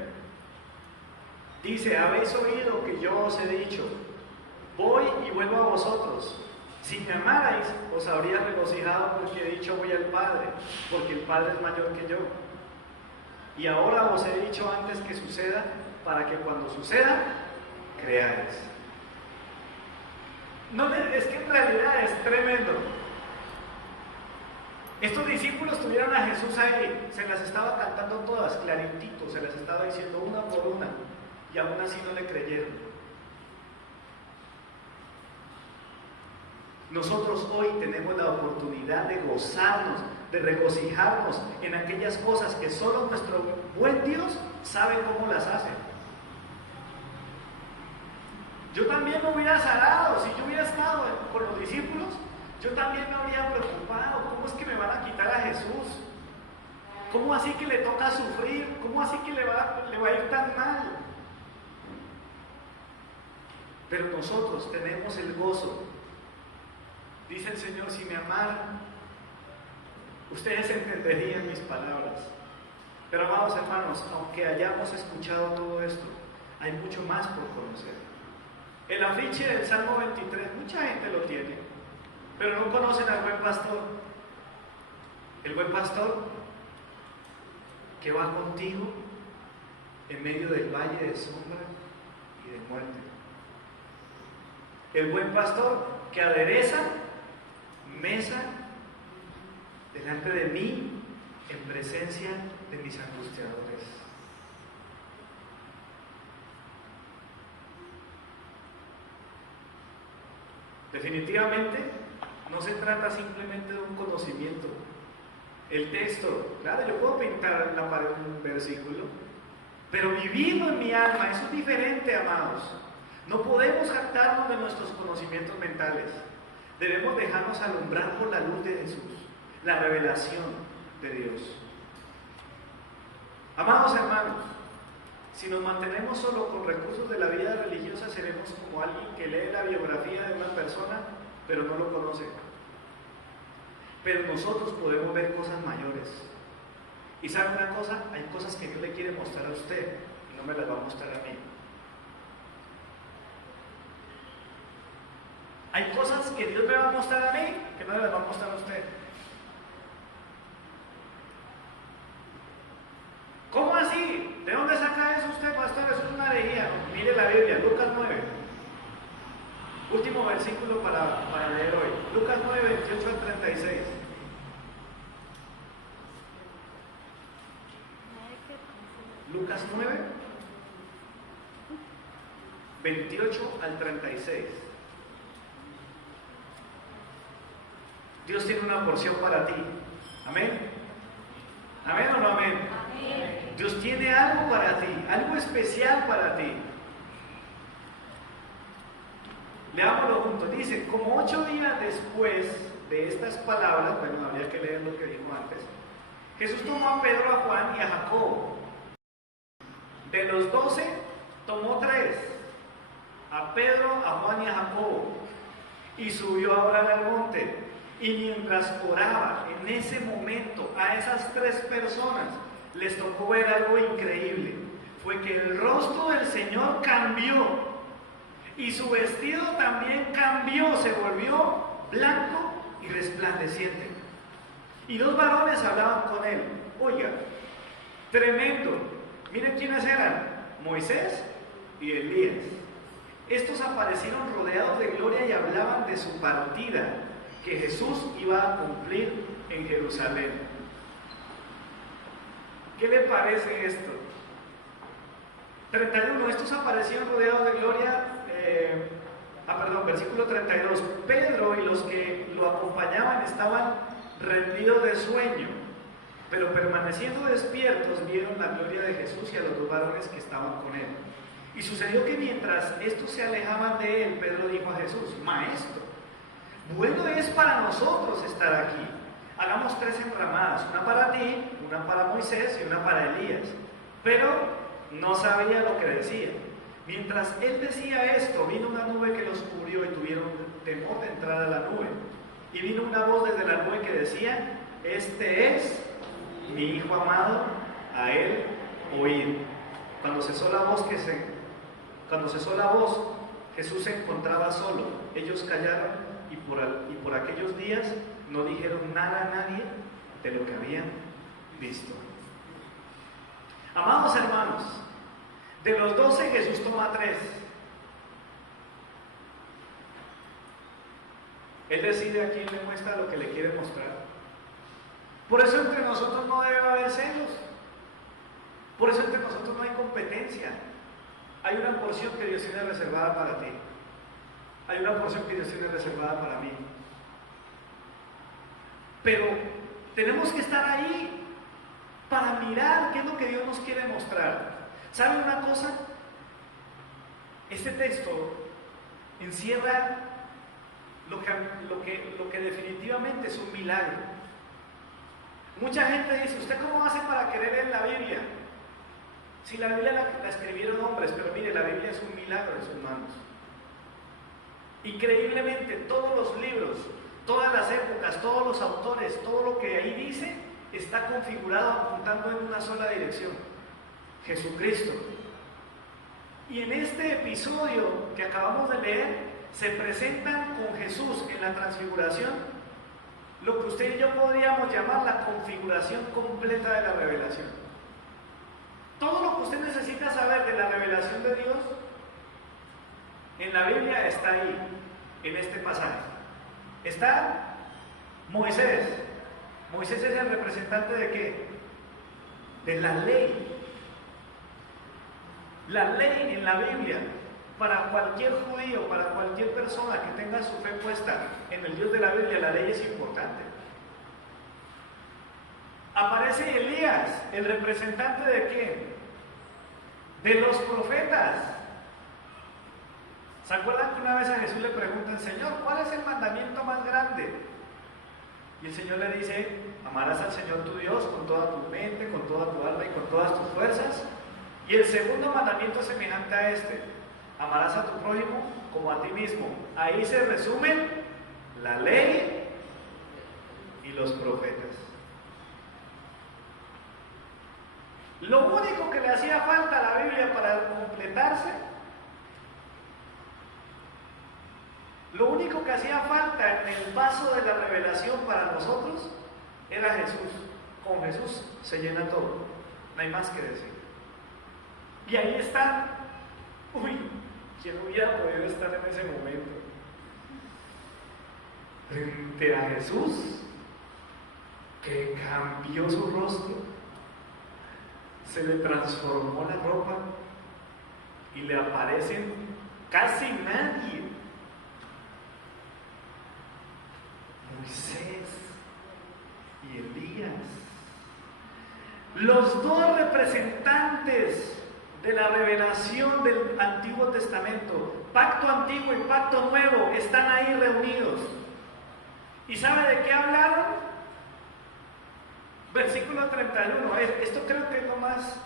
Dice, habéis oído que yo os he dicho, voy y vuelvo a vosotros. Si me amarais, os habría regocijado porque he dicho voy al Padre, porque el Padre es mayor que yo. Y ahora os he dicho antes que suceda, para que cuando suceda, creáis. No, es que en realidad es tremendo. Estos discípulos tuvieron a Jesús ahí, se las estaba cantando todas, claritito, se las estaba diciendo una por una, y aún así no le creyeron. Nosotros hoy tenemos la oportunidad de gozarnos, de regocijarnos en aquellas cosas que solo nuestro buen Dios sabe cómo las hace. Yo también me hubiera zarado, si yo hubiera estado con los discípulos, yo también me habría preocupado. ¿Cómo es que me van a quitar a Jesús? ¿Cómo así que le toca sufrir? ¿Cómo así que le va a ir tan mal? Pero nosotros tenemos el gozo. Dice el Señor, si me amaran, ustedes entenderían mis palabras. Pero amados hermanos, aunque hayamos escuchado todo esto, hay mucho más por conocer. El afiche del Salmo 23, mucha gente lo tiene, pero no conocen al buen pastor. El buen pastor que va contigo en medio del valle de sombra y de muerte. El buen pastor que adereza mesa delante de mí en presencia de mis angustiadores. Definitivamente no se trata simplemente de un conocimiento. El texto, claro, yo puedo pintar en la pared un versículo, pero vivirlo en mi alma, eso es diferente, amados. No podemos jactarnos de nuestros conocimientos mentales. Debemos dejarnos alumbrar por la luz de Jesús, la revelación de Dios. Amados hermanos, si nos mantenemos solo con recursos de la vida religiosa, seremos como alguien que lee la biografía de una persona, pero no lo conoce. Pero nosotros podemos ver cosas mayores. Y ¿sabe una cosa? Hay cosas que Dios le quiere mostrar a usted y no me las va a mostrar a mí. Hay cosas que Dios me va a mostrar a mí que no me las va a mostrar a usted. ¿Cómo así? ¿De dónde saca eso usted, pastor? Eso es una herejía. Mire la Biblia, Lucas 9. Último versículo para leer hoy. Lucas 9, 28 al 36. Lucas 9, 28 al 36. Dios tiene una porción para ti. Amén. ¿Amén o no amén? Amén. Dios tiene algo para ti, algo especial para ti. Leámoslo juntos. Dice, como 8 días después de estas palabras, bueno, habría que leer lo que dijo antes, Jesús tomó a Pedro, a Juan y a Jacobo. De los 12, tomó 3, a Pedro, a Juan y a Jacobo, y subió a orar al monte. Y mientras oraba, en ese momento, a esas 3 personas les tocó ver algo increíble. Fue que el rostro del Señor cambió y su vestido también cambió, se volvió blanco y resplandeciente. Y 2 varones hablaban con él. Oiga, tremendo. Miren quiénes eran, Moisés y Elías. Estos aparecieron rodeados de gloria y hablaban de su partida, que Jesús iba a cumplir en Jerusalén. ¿Qué le parece esto? 31, estos aparecieron rodeados de gloria. Versículo 32. Pedro y los que lo acompañaban estaban rendidos de sueño, pero permaneciendo despiertos vieron la gloria de Jesús y a los dos varones que estaban con él. Y sucedió que mientras estos se alejaban de él, Pedro dijo a Jesús: Maestro, bueno es para nosotros estar aquí. Hagamos 3 enramadas, una para ti, una para Moisés y una para Elías. Pero no sabía lo que decía. Mientras él decía esto, vino una nube que los cubrió y tuvieron temor de entrar a la nube. Y vino una voz desde la nube que decía: Este es mi Hijo amado, a él oíd. Cuando cesó la voz, Jesús se encontraba solo. Ellos callaron y por aquellos días no dijeron nada a nadie de lo que habían visto. Amados hermanos, de los 12 Jesús toma 3. Él decide a quién le muestra lo que le quiere mostrar. Por eso entre nosotros no debe haber celos. Por eso entre nosotros no hay competencia. Hay una porción que Dios tiene reservada para ti. Hay una porción que Dios tiene reservada para mí. Pero tenemos que estar ahí para mirar qué es lo que Dios nos quiere mostrar. ¿Saben una cosa? Este texto encierra lo que definitivamente es un milagro. Mucha gente dice: ¿usted cómo hace para creer en la Biblia? Si la Biblia la escribieron hombres, pero mire, la Biblia es un milagro en sus manos. Increíblemente, todos los libros, todas las épocas, todos los autores, todo lo que ahí dice, está configurado apuntando en una sola dirección: Jesucristo. Y en este episodio que acabamos de leer, se presentan con Jesús en la transfiguración lo que usted y yo podríamos llamar la configuración completa de la revelación. Todo lo que usted necesita saber de la revelación de Dios en la Biblia está ahí, en este pasaje. Está Moisés. Moisés es el representante ¿de qué? De la ley. La ley en la Biblia, para cualquier judío, para cualquier persona que tenga su fe puesta en el Dios de la Biblia, la ley es importante. Aparece Elías, el representante ¿de qué? De los profetas. ¿Se acuerdan que una vez a Jesús le preguntan: Señor, ¿cuál es el mandamiento más grande? Y el Señor le dice: amarás al Señor tu Dios con toda tu mente, con toda tu alma y con todas tus fuerzas. Y el segundo mandamiento es semejante a este: amarás a tu prójimo como a ti mismo. Ahí se resumen la ley y los profetas. Lo único que le hacía falta a la Biblia para completarse, lo único que hacía falta en el paso de la revelación para nosotros era Jesús. Con Jesús se llena todo, no hay más que decir. Y ahí está. Uy, ¿quién hubiera podido estar en ese momento? Frente a Jesús, que cambió su rostro, se le transformó la ropa y le aparecen casi nadie. Moisés y Elías, los dos representantes de la revelación del Antiguo Testamento, pacto antiguo y pacto nuevo, están ahí reunidos. ¿Y sabe de qué hablaron? Versículo 31, esto creo que es lo más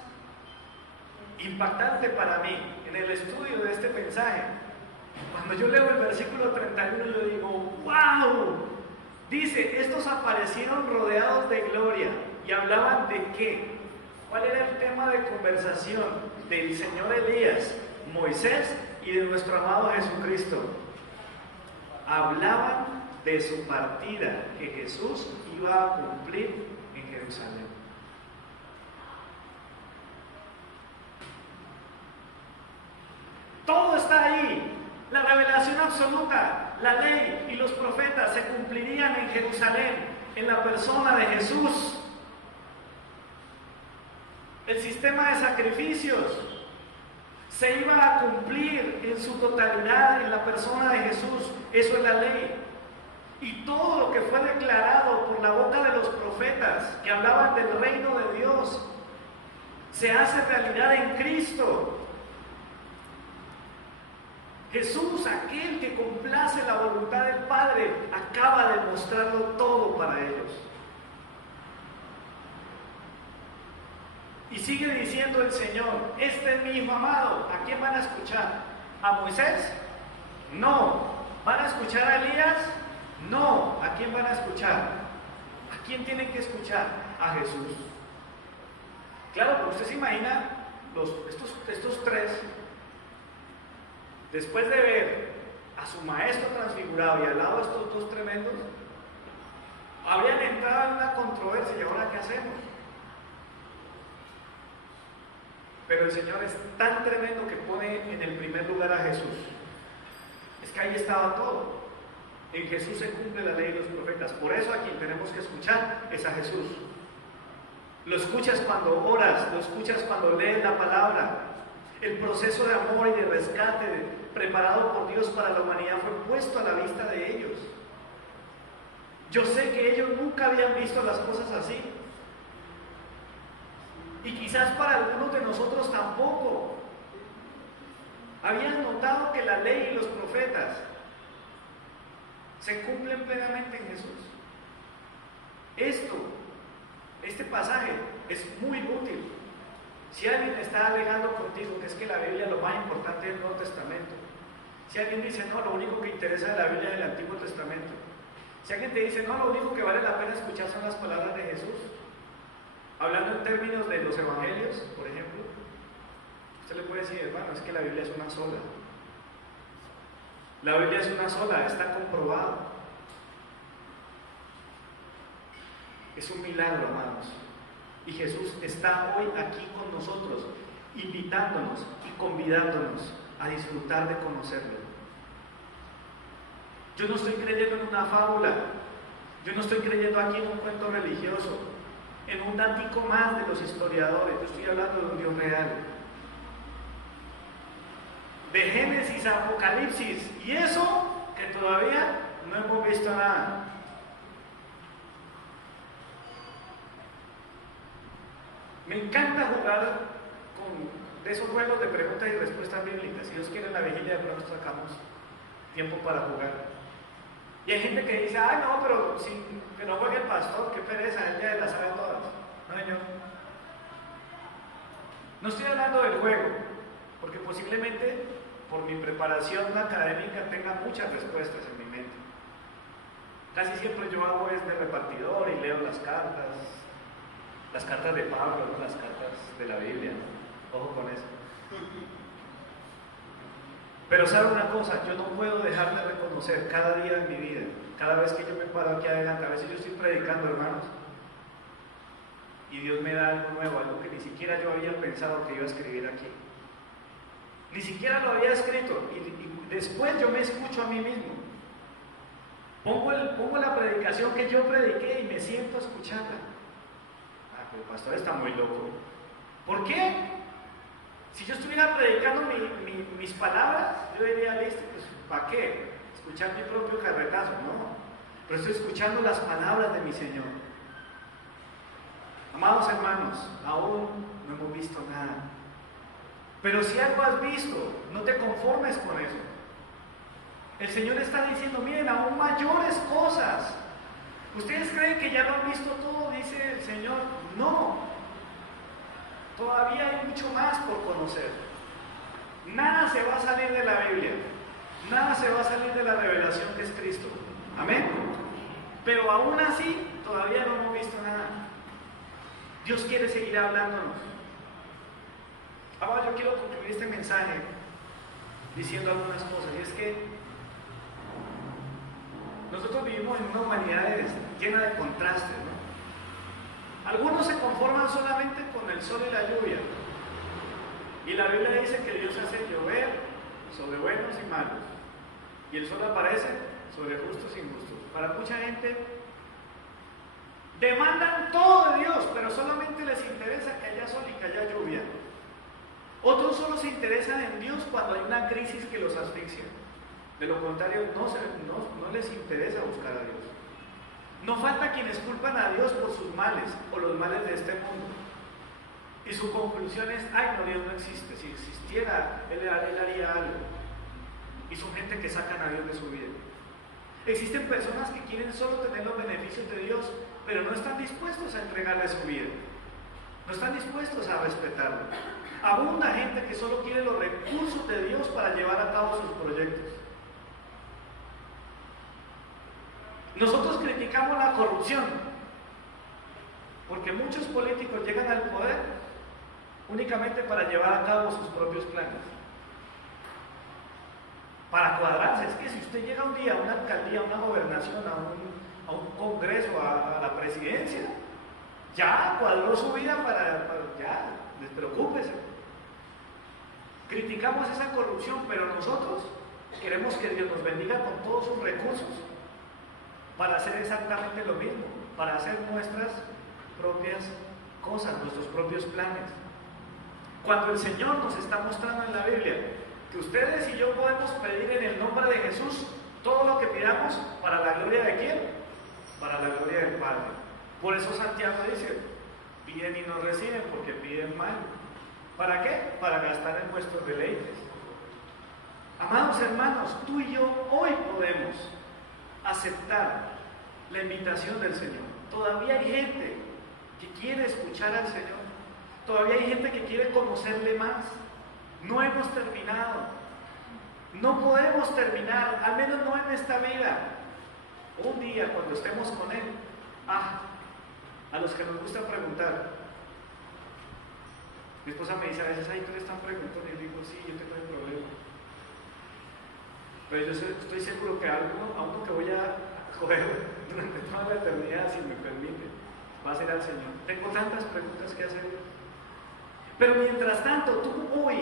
impactante para mí en el estudio de este mensaje. Cuando yo leo el versículo 31, yo digo: ¡wow! Dice: estos aparecieron rodeados de gloria. ¿Y hablaban de qué? ¿Cuál era el tema de conversación del Señor Elías, Moisés y de nuestro amado Jesucristo? Hablaban de su partida que Jesús iba a cumplir en Jerusalén. Todo está ahí. La revelación absoluta, la ley y los profetas se cumplirían en Jerusalén, en la persona de Jesús. El sistema de sacrificios se iba a cumplir en su totalidad en la persona de Jesús. Eso es la ley. Y todo lo que fue declarado por la boca de los profetas que hablaban del reino de Dios se hace realidad en Cristo. Jesús, aquel que complace la voluntad del Padre, acaba de mostrarlo todo para ellos. Y sigue diciendo el Señor: este es mi Hijo amado. ¿A quién van a escuchar? ¿A Moisés? No. ¿Van a escuchar a Elías? No. ¿A quién van a escuchar? ¿A quién tienen que escuchar? A Jesús. Claro, pero usted se imagina estos tres, después de ver a su maestro transfigurado y al lado de estos dos tremendos, habrían entrado en una controversia. ¿Y ahora qué hacemos? Pero el Señor es tan tremendo que pone en el primer lugar a Jesús. Es que ahí estaba todo. En Jesús se cumple la ley de los profetas. Por eso a quien tenemos que escuchar es a Jesús. Lo escuchas cuando oras, lo escuchas cuando lees la palabra. El proceso de amor y de rescate preparado por Dios para la humanidad fue puesto a la vista de ellos. Yo sé que ellos nunca habían visto las cosas así. Y quizás para algunos de nosotros tampoco. Habían notado que la ley y los profetas se cumplen plenamente en Jesús. Este pasaje es muy útil. Si alguien está alegando contigo que es que la Biblia es lo más importante del Nuevo Testamento, si alguien dice no, lo único que interesa de la Biblia es el Antiguo Testamento, si alguien te dice no, lo único que vale la pena escuchar son las palabras de Jesús, hablando en términos de los evangelios, por ejemplo, usted le puede decir: hermano, es que la Biblia es una sola. La Biblia es una sola, está comprobado. Es un milagro, hermanos. Y Jesús está hoy aquí con nosotros, invitándonos y convidándonos a disfrutar de conocerlo. Yo no estoy creyendo en una fábula, yo no estoy creyendo aquí en un cuento religioso, en un datico más de los historiadores. Yo estoy hablando de un Dios real. De Génesis a Apocalipsis, y eso que todavía no hemos visto nada. Me encanta jugar de esos juegos de preguntas y respuestas bíblicas. Si Dios quiere, en la vigilia de pronto sacamos tiempo para jugar. Y hay gente que dice: ay no, pero que no juegue el pastor, qué pereza, él ya las sabe todas. No, señor. No estoy hablando del juego, porque posiblemente por mi preparación académica tenga muchas respuestas en mi mente. Casi siempre yo hago es de repartidor y leo las cartas de Pablo, ¿no? Las cartas de la Biblia. Ojo con eso. Pero sabe una cosa, yo no puedo dejar de reconocer cada día de mi vida, cada vez que yo me paro aquí adelante, a veces yo estoy predicando, hermanos, y Dios me da algo nuevo, algo que ni siquiera yo había pensado que iba a escribir aquí. Ni siquiera lo había escrito, y después yo me escucho a mí mismo. Pongo la predicación que yo prediqué y me siento a escucharla. Ah, pero el pastor está muy loco. ¿Por qué? Si yo estuviera predicando mis palabras, yo diría: listo, pues ¿para qué? Escuchar mi propio carretazo, no. Pero estoy escuchando las palabras de mi Señor. Amados hermanos, aún no hemos visto nada. Pero si algo has visto, no te conformes con eso. El Señor está diciendo: miren, aún mayores cosas. ¿Ustedes creen que ya lo han visto todo? Dice el Señor. No. Todavía hay mucho más por conocer. Nada se va a salir de la Biblia. Nada se va a salir de la revelación que es Cristo. Amén. Pero aún así, todavía no hemos visto nada. Dios quiere seguir hablándonos. Ahora yo quiero concluir este mensaje diciendo algunas cosas. Y es que nosotros vivimos en una humanidad llena de contrastes, ¿no? Algunos se conforman solamente con el sol y la lluvia. Y la Biblia dice que Dios hace llover sobre buenos y malos. Y el sol aparece sobre justos y injustos. Para mucha gente demandan todo de Dios, pero solamente les interesa que haya sol y que haya lluvia. Otros solo se interesan en Dios cuando hay una crisis que los asfixia. De lo contrario, no les interesa buscar a Dios. No falta quienes culpan a Dios por sus males o los males de este mundo. Y su conclusión es, ay, no, Dios no existe. Si existiera, Él haría algo. Y son gente que sacan a Dios de su vida. Existen personas que quieren solo tener los beneficios de Dios, pero no están dispuestos a entregarle su vida. No están dispuestos a respetarlo. Abunda gente que solo quiere los recursos de Dios para llevar a cabo sus proyectos. Nosotros criticamos la corrupción, porque muchos políticos llegan al poder únicamente para llevar a cabo sus propios planes. Para cuadrarse. Es que si usted llega un día a una alcaldía, a una gobernación, a un congreso, a la presidencia, ya cuadró su vida ya, despreocúpese. Criticamos esa corrupción, pero nosotros queremos que Dios nos bendiga con todos sus recursos para hacer exactamente lo mismo, para hacer nuestras propias cosas, nuestros propios planes. Cuando el Señor nos está mostrando en la Biblia que ustedes y yo podemos pedir en el nombre de Jesús todo lo que pidamos, ¿para la gloria de quién? Para la gloria del Padre. Por eso Santiago dice, piden y no reciben porque piden mal. ¿Para qué? Para gastar en vuestros deleites. Amados hermanos, tú y yo hoy podemos aceptar la invitación del Señor. Todavía hay gente que quiere escuchar al Señor. Todavía hay gente que quiere conocerle más. No hemos terminado. No podemos terminar, al menos no en esta vida. Un día cuando estemos con Él. A los que nos gusta preguntar. Mi esposa me dice a veces, ay, tú le están preguntando, y yo digo, sí, yo tengo el problema. Pero yo estoy seguro que a uno que voy a coger durante toda la eternidad, si me permite, va a ser al Señor. Tengo tantas preguntas que hacer. Pero mientras tanto, tú hoy,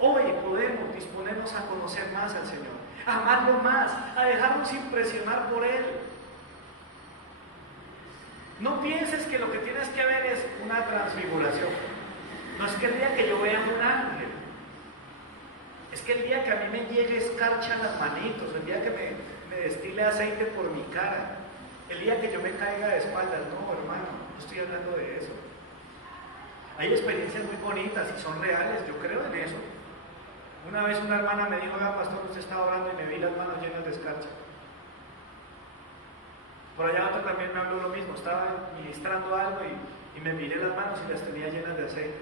hoy podemos disponernos a conocer más al Señor, a amarlo más, a dejarnos impresionar por Él. No pienses que lo que tienes que ver es una transfiguración. No es que el día que yo vea un ángel, es que el día que a mí me llegue escarcha en las manitos, el día que me destile aceite por mi cara, el día que yo me caiga de espaldas. No, hermano, no estoy hablando de eso. Hay experiencias muy bonitas y son reales, yo creo en eso. Una vez una hermana me dijo, oiga, pastor, usted estaba orando y me vi las manos llenas de escarcha. Por allá otro también me habló lo mismo, estaba ministrando algo y me miré las manos y las tenía llenas de aceite.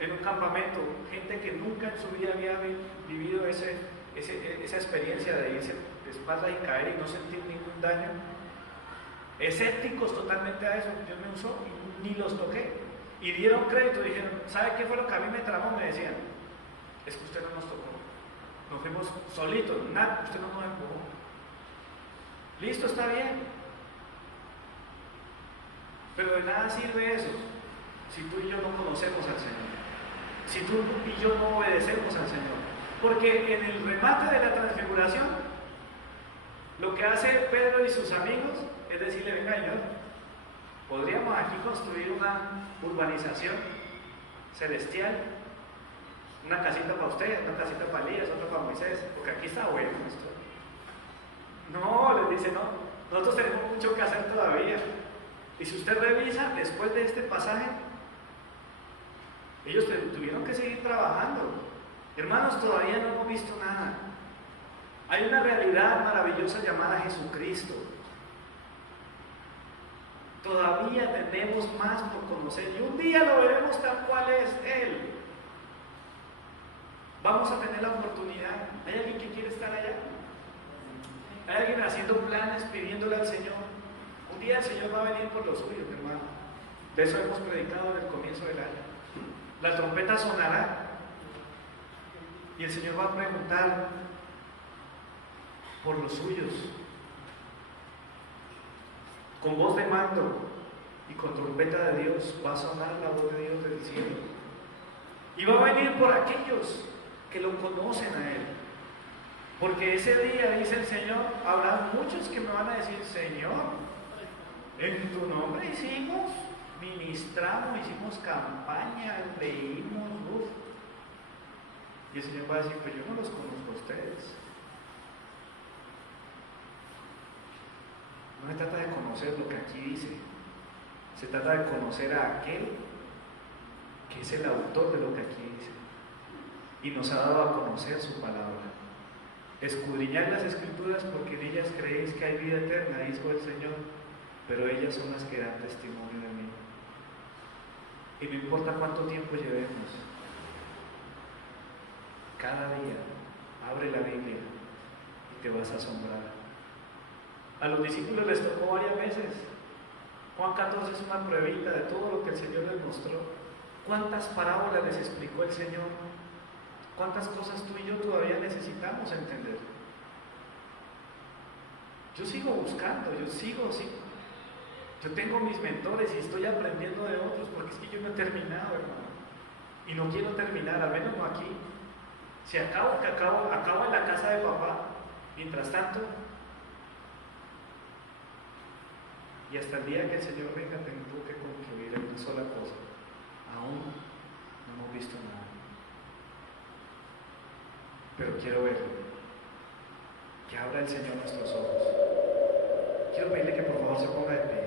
En un campamento, gente que nunca en su vida había vivido esa experiencia de irse de espalda y caer y no sentir ningún daño. Escépticos totalmente a eso, Dios me usó y ni los toqué. Y dieron crédito, dijeron, ¿sabe qué fue lo que a mí me tramó? Me decían, es que usted no nos tocó. Nos fuimos solitos, nada, usted no nos empujó. Listo, está bien. Pero de nada sirve eso si tú y yo no conocemos al Señor. Si tú y yo no obedecemos al Señor. Porque en el remate de la transfiguración, lo que hace Pedro y sus amigos es decirle, venga, Señor, podríamos aquí construir una urbanización celestial, una casita para usted, una casita para Elías, otra para Moisés, porque aquí está bueno esto. No, les dice, no, nosotros tenemos mucho que hacer todavía. Y si usted revisa, después de este pasaje, ellos tuvieron que seguir trabajando. Hermanos, todavía no hemos visto nada. Hay una realidad maravillosa llamada Jesucristo. Todavía tenemos más por conocer y un día lo veremos tal cual es Él. Vamos a tener la oportunidad. ¿Hay alguien que quiere estar allá? ¿Hay alguien haciendo planes, pidiéndole al Señor? Un día el Señor va a venir por los suyos, hermano. De eso hemos predicado en el comienzo del año. La trompeta sonará y el Señor va a preguntar por los suyos. Con voz de mando y con trompeta de Dios va a sonar la voz de Dios del cielo. Y va a venir por aquellos que lo conocen a Él. Porque ese día, dice el Señor, habrá muchos que me van a decir, Señor, en tu nombre hicimos ministramos, hicimos campaña, leímos, uff. Y el Señor va a decir, pues yo no los conozco a ustedes. No se trata de conocer lo que aquí dice, se trata de conocer a aquel que es el autor de lo que aquí dice y nos ha dado a conocer su palabra. Escudriñad las Escrituras porque en ellas creéis que hay vida eterna, dijo el Señor, pero ellas son las que dan testimonio de mí. Y no importa cuánto tiempo llevemos, cada día abre la Biblia y te vas a asombrar. A los discípulos les tocó varias veces. Juan 14 es una pruebita de todo lo que el Señor les mostró. ¿Cuántas parábolas les explicó el Señor? ¿Cuántas cosas tú y yo todavía necesitamos entender? Yo sigo buscando, yo tengo mis mentores y estoy aprendiendo de otros, porque es que yo no he terminado, hermano. Y no quiero terminar, al menos no aquí. Si acabo en la casa de papá, mientras tanto, y hasta el día que el Señor venga tengo que concluir en una sola cosa: aún no hemos visto nada, pero quiero verlo, que abra el Señor nuestros ojos. Quiero pedirle que por favor se ponga de pie.